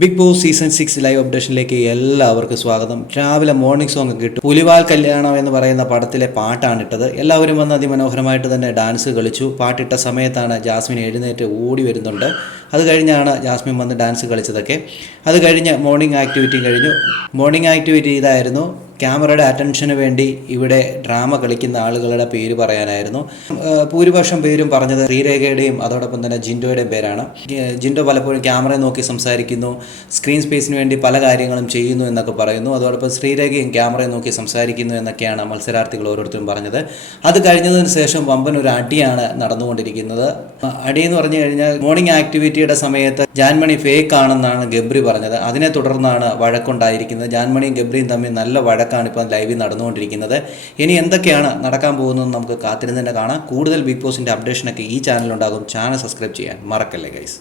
Big boss season 6 live അപ്ഡേഷനിലേക്ക് എല്ലാവർക്കും സ്വാഗതം. രാവിലെ മോർണിംഗ് സോങ് ഒക്കെ ഇട്ടു. പുലിവാൽ കല്യാണം എന്ന് പറയുന്ന പടത്തിലെ പാട്ടാണ് ഇട്ടത്. എല്ലാവരും വന്ന് അതിമനോഹരമായിട്ട് തന്നെ ഡാൻസ് കളിച്ചു. പാട്ടിട്ട സമയത്താണ് ജാസ്മിൻ എഴുന്നേറ്റ് ഓടി വരുന്നുണ്ട്. അത് കഴിഞ്ഞാണ് ജാസ്മിൻ വന്ന് ഡാൻസ് കളിച്ചതൊക്കെ. അത് കഴിഞ്ഞ് മോർണിംഗ് ആക്ടിവിറ്റി കഴിഞ്ഞു. മോർണിംഗ് ആക്ടിവിറ്റി ഇതായിരുന്നു. ക്യാമറയുടെ അറ്റൻഷന് വേണ്ടി ഇവിടെ ഡ്രാമ കളിക്കുന്ന ആളുകളുടെ പേര് പറയാനായിരുന്നു. ഭൂരിപക്ഷം പേരും പറഞ്ഞത് ശ്രീരേഖയുടെയും അതോടൊപ്പം തന്നെ ജിൻഡോയുടെയും പേരാണ്. ജിൻഡോ പലപ്പോഴും ക്യാമറയെ നോക്കി സംസാരിക്കുന്നു, സ്ക്രീൻ സ്പേസിന് വേണ്ടി പല കാര്യങ്ങളും ചെയ്യുന്നു എന്നൊക്കെ പറയുന്നു. അതോടൊപ്പം ശ്രീരേഖയും ക്യാമറയെ നോക്കി സംസാരിക്കുന്നു എന്നൊക്കെയാണ് മത്സരാർത്ഥികൾ ഓരോരുത്തരും പറഞ്ഞത്. അത് കഴിഞ്ഞതിന് ശേഷം വമ്പൻ ഒരു അടിയാണ് നടന്നുകൊണ്ടിരിക്കുന്നത്. അടി എന്ന് പറഞ്ഞു കഴിഞ്ഞാൽ മോർണിംഗ് ആക്ടിവിറ്റിയുടെ സമയത്ത് ജാൻമണി ഫേക്ക് ആണെന്നാണ് ഗബ്രി പറഞ്ഞത്. അതിനെ തുടർന്നാണ് വഴക്കുണ്ടായിരിക്കുന്നത്. ജാൻമണിയും ഗബ്രിയും തമ്മിൽ നല്ല വഴക്കാണ് ഇപ്പോൾ ലൈവിൽ നടന്നുകൊണ്ടിരിക്കുന്നത്. ഇനി എന്തൊക്കെയാണ് നടക്കാൻ പോകുന്നതെന്ന് നമുക്ക് കാത്തിരുന്ന് തന്നെ കാണാം. കൂടുതൽ ബിഗ് ബോസിൻ്റെ അപ്ഡേഷനൊക്കെ ഈ ചാനലുണ്ടാകും. ചാനൽ സബ്സ്ക്രൈബ് ചെയ്യാൻ മറക്കല്ലേ ഗൈസ്.